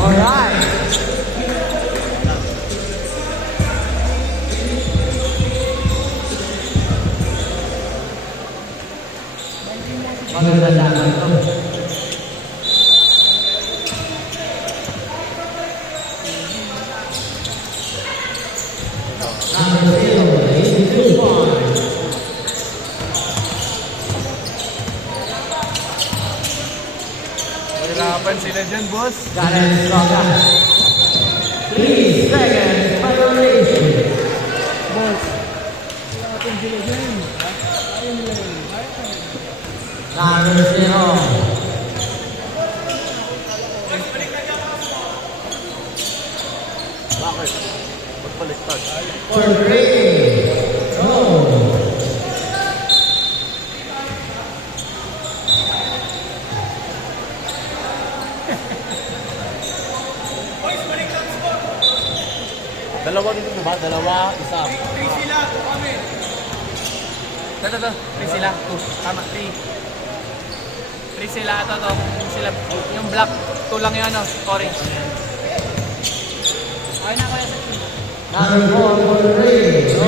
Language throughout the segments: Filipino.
Alright. Magandang laban ito. Number 0, 82 points. Mahirapan sila dyan, boss. Galen Soga. 3 seconds violation. Boss. Mahirapan sila dyan. Ayaw nila yun. Number 0. Bakit? Magpaliktad. For 3. Go. Dalawa dito diba? Dalawa, isa. 3 sila, kami. Ito. 3 sila. 2. Tama, 3. 3 sila. Ito. Sila. Yung black. 2 lang yun, scoring. Okay na, kaya sa team. Number 4 for 3. Go.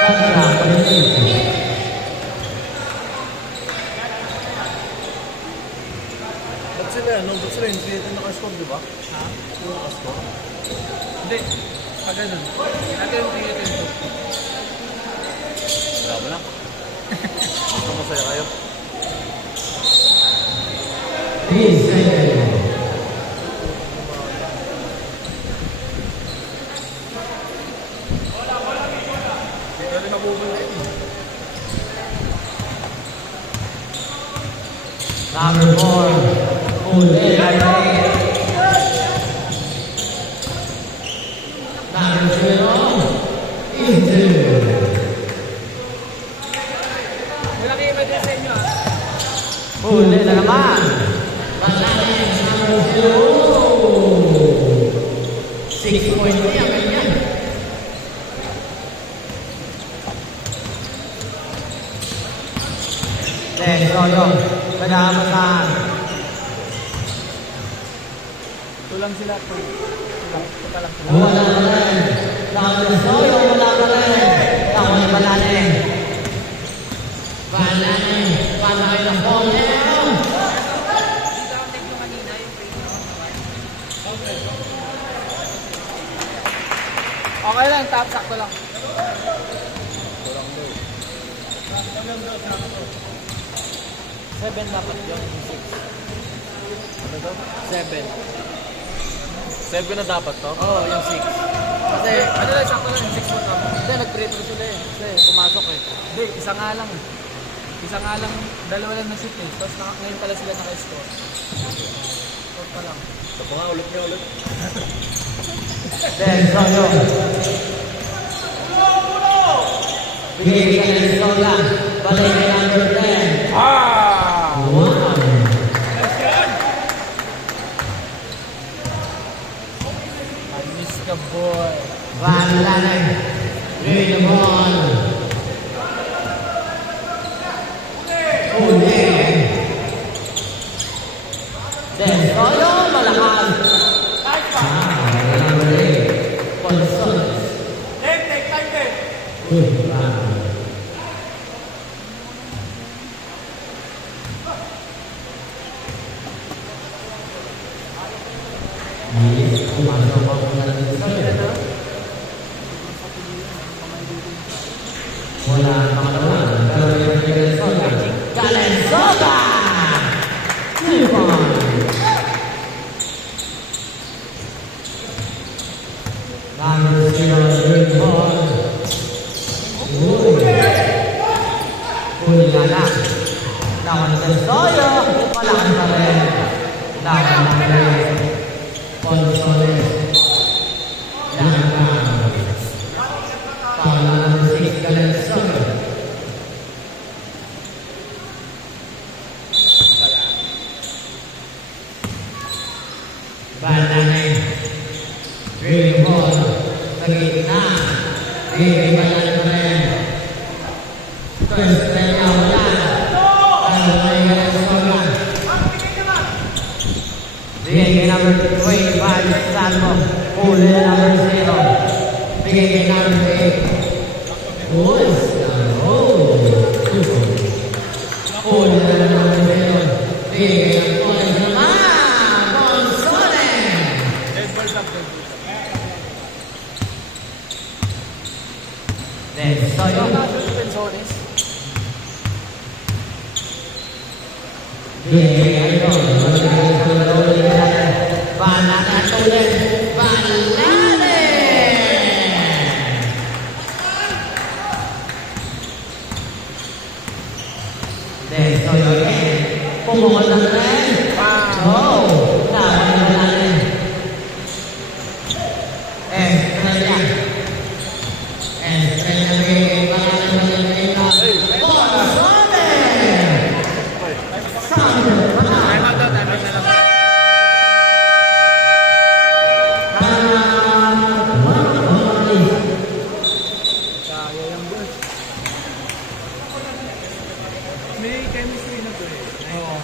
Sandra, violation. Ba't sila, no? Ba't sila hindi ito nakascore, diba? Ha? Ito nakascore. Hindi. Pag ganun. Ito yung tingin ito. Wala mo na. Basta masaya kayo. 3 seconds. Hindi rin nabubula yun. Number 4. Uli. Number 0. Into. Wala kayo iba din sa inyo, ha? Uli na naman. Basahin number 0. 6 points niya. Ganyan. Next, Soyo. Nagkakamasan. Tulang sila. Ito lang. Wala ka rin. Number Soyo, wala ka rin. Tawag ni Balaning. Balaning. Palay ng ball. Okay lang, top sakto lang. Seven dapat yung 6. Ano daw? 7. 7 na dapat to? Oo, yung 6. Kasi, ano lang, sakto lang yung 6 mo tapos. Hindi, nag-free throw sila eh. Kasi, pumasok eh. Hindi, isa nga lang eh. Isa nga lang, dalawa lang na shoot eh. Tapos ngayon pala sila naka-score. Score pa lang. Sa mga ulit niya ulit. Then, Soyo. Bigay ka ng Soyo. Balik kay number 10. Wow. I miss ka, boy. Balaning. Bigay the ball. Uli. Then, Soyo. Malakas. Number 8. Ponsones. Take time, take. Good round. Kumasok ako na lang sa Soyo. Wala pang naman. Pero yung Galensoga. Galensoga! 2 points. Number 0, good ball. Huli nga lang. Lawan sa Soyo. Malakas pa rin. Lawan ng rin. Ponsones. Laban. Pangalaman ng 6, Galensoga. Balaning. Green ball. Sa gitna. Iibalan pa rin. Estrella wala. Ano may Solan. Bigay kay number 25, Salmo. Huli na number 0. Bigay kay number 8. Huli na number 0. Bigay kay number 1. Consolen! Dead ball back, dead ball. Then, Soyo. Pensones. Banana ulit. Banane! Then, Soyo again. Pumukot ng rin. Oh! Tama yung banane. Estrella. Estrella bigay banane mo yung Time out daw, time out na lang. Kaya yung goal. May chemistry na to eh. Oo.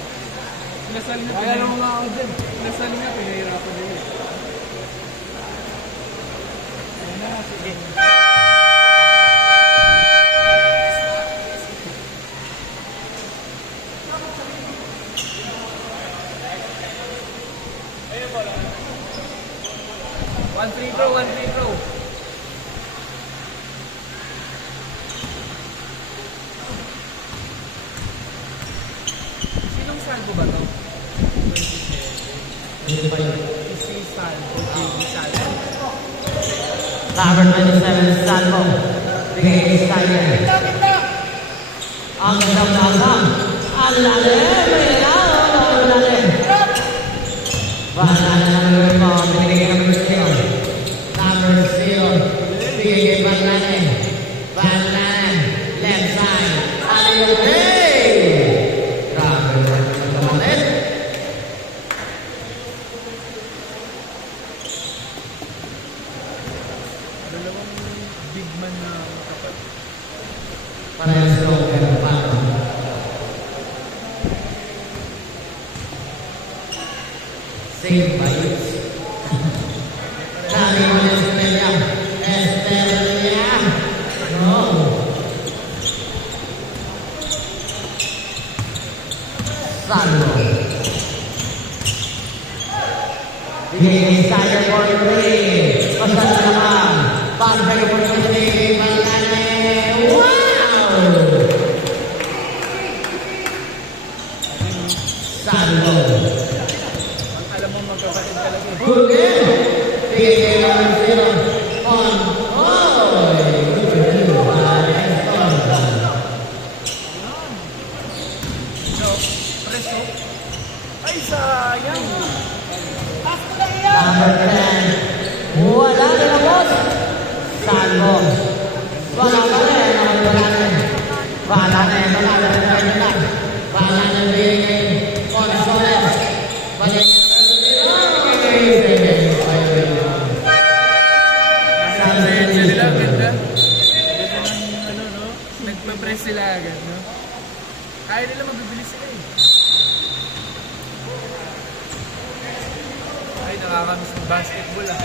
Nasal na Kaya naman nga ako dyan. Nasal nga, pinahirapan din eh. Ayun na, sige. One free throw, one free throw. Sinong Salvo ba to? Si Salvo, JV Salvo. Number 27, Salmo. Bigay kay Steiner. Ang gandang nakasam. Ang lalim. May ilaw. Ang lalim. Banana number 5. Bigay kay number 0. Number 0. Bigay kay Banane. Banane. Left side. Ayun. Grabe. Kamalit. Dalawang big man na kapat. Parehas stronger pa. Save by it. Dali mo na Estrella. Estrella. No. Salvo. Bigay kay Steiner for 3. Pasal naman. Pagbigay for 3 kay Banane. Wow! Salvo. Ang alam mo magkapatid talaga eh. Good game. Bigay kay number 0. On. Oy! So, preso. Ay, sayang. Number 10. Wala na na, boss. Salvo. Wala ka rin. Wala rin. Wala rin. Wala rin. Wala rin. Bigay kay Consoles. Bigay kay Sa nila, ganda. Ganda ng ano, no? Nagpa-press sila agad, no? Kaya nila mabibilis sila eh. Ay, nakakamiss ng basketball ah.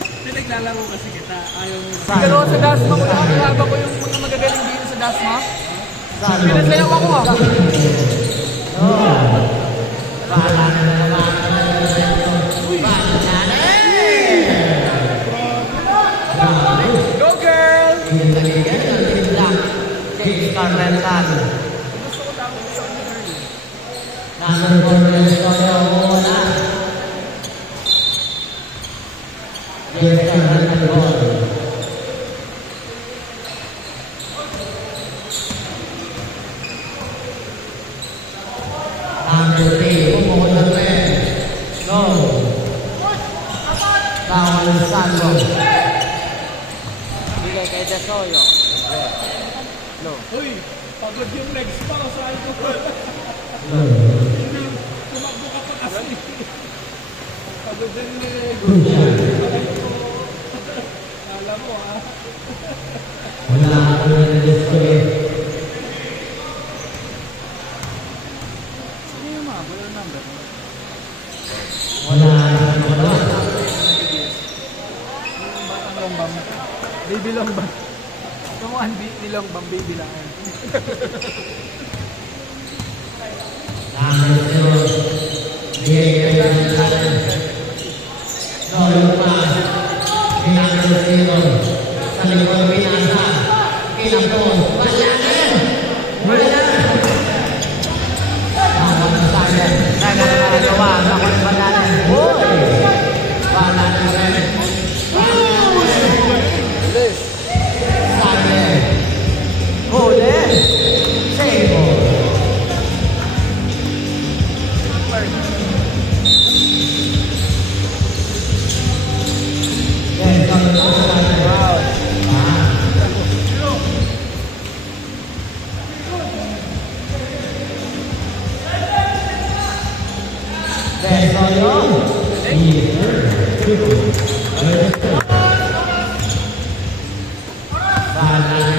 Hindi naglalaro kasi kita. Ayaw mo. Pero sa Dasma ko lang, kilaba ko yung mga magagaling dito sa Dasma. Salvo. Pinaglayaw ako ah. Wala na naman. Go girl! James Carrentan. Number 4 Soyo muna. James Carrentan ball. Number 3 pumukot ng red. Go. Bawal Salvo. Bigay kay Desoyo. No. Uy, pagod yung legs pa. Saan ko pa? Tumakbo ka pa kasi. Pagod din yung legs. Alam mo ha. ng display. Sino yung mga wala number? Wala na wala. Yung batang longbang. Baby longbang. Yung one ni longbang baby lang yan. Number 0. Bigay kayo ng talent. No, yung pass. Ni number 0. Sa likod binasa. Kinapos. Panyanin! Wala na! Ako ng talent. Nagagawa. Ako ng panyanin. Hoy! Wala na rin. Talent. Huli! Save. Bala